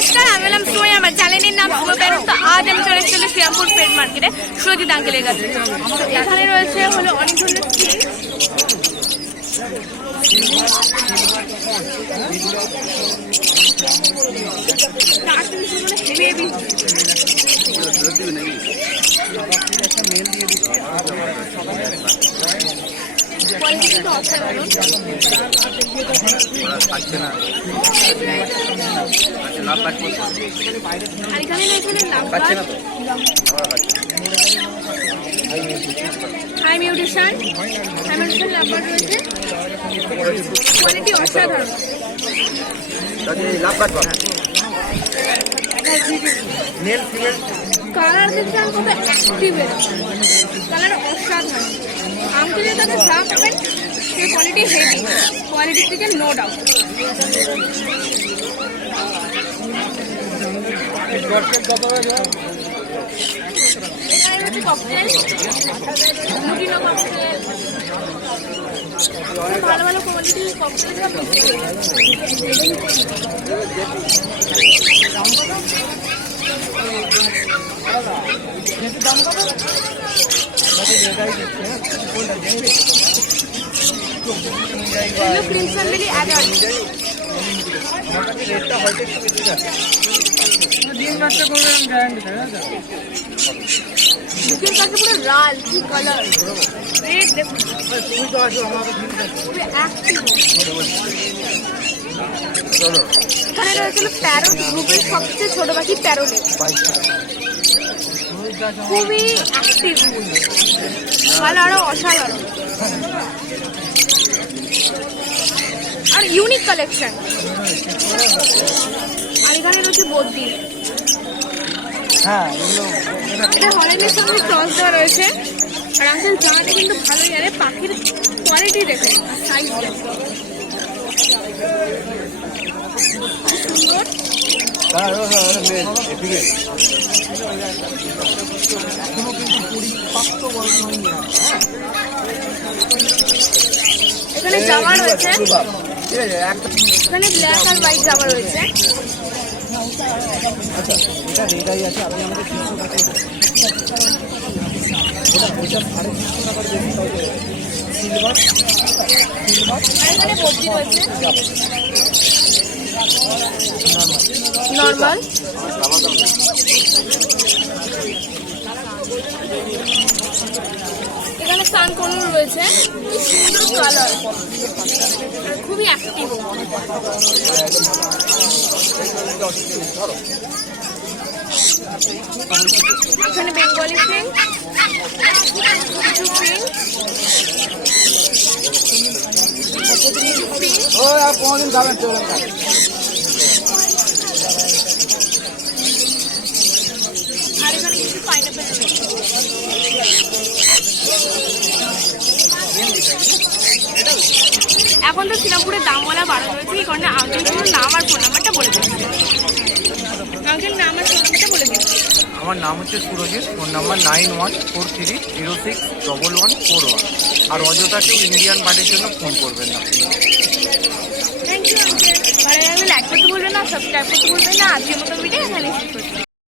নমস্কার, আমি হলাম সুময়, আমার চ্যানেলের নাম সুময় প্যারট। তো আজ আমি চলে এসেছি শ্রীরামপুর পেট মার্কেটে সুরজিৎ আঙ্কেলের কাছে। এখানে রয়েছে হলো অনেক ধরনের হাই মিউটিশন নাম্বার রয়েছে, কোয়ালিটি অসাধারণ। কালার দেখছেন কত অ্যাক্টিভ, কালার অসাধারণ। আঙ্কেলের কাছে যা পাবেন সেই কোয়ালিটি হেভি, কোয়ালিটির থেকে নো ডাউট। ভালো ভালো কোয়ালিটির ককটেল। ক্রিমসন বেলি অ্যাডাল্ট। মুখের কাছে পুরো লাল, কি কালার, রেড দেখুন। এখানে রয়েছিল প্যারট গ্রুপের সবচেয়ে ছোট পাখি প্যারোলেট, খুবই অ্যাক্টিভ, কালারও অসাধারণ আর ইউনিক কালেকশন। আর এখানে রয়েছে বদ্রি, এটা হল্যান্ডের সঙ্গে ক্রস দেওয়া রয়েছে। আর আঙ্কেল জানে কিন্তু ভালো জানে পাখির কোয়ালিটি দেখুন, সাইজ দেখুন, সুন্দর। এখানে জামা রয়েছে, এখানে ব্ল্যাক আর হোয়াইট জামা রয়েছে। এখানে বদ্রি রয়েছে নর্মাল। এখানে সানকোনর রয়েছে, সুন্দর কালার, খুবই অ্যাক্টিভ। এখানে বেঙ্গলি ফিং, আর এখানে কিছু পাইনাপেল রয়েছে। এখন তো শ্রীরামপুরের দাম বলা বাড়া রয়েছে, এই কারণে আঙ্কেল নাম আর ফোন নাম্বারটা বলে দিচ্ছি। আঙ্কেল নাম আর ফোন নাম্বারটা বলে দিচ্ছি। আমার নাম হচ্ছে সুরজিৎ, ফোন নাম্বার 9143061141। আর অযথা কেউ ইন্ডিয়ান বার্ডের জন্য ফোন করবেন না। Thank you uncle. আর আমি লাইক করতে বলবেন না, সাবস্ক্রাইব করতে বলবেন না। আজকের মতো ভিডিও এখানে শেষ করছি।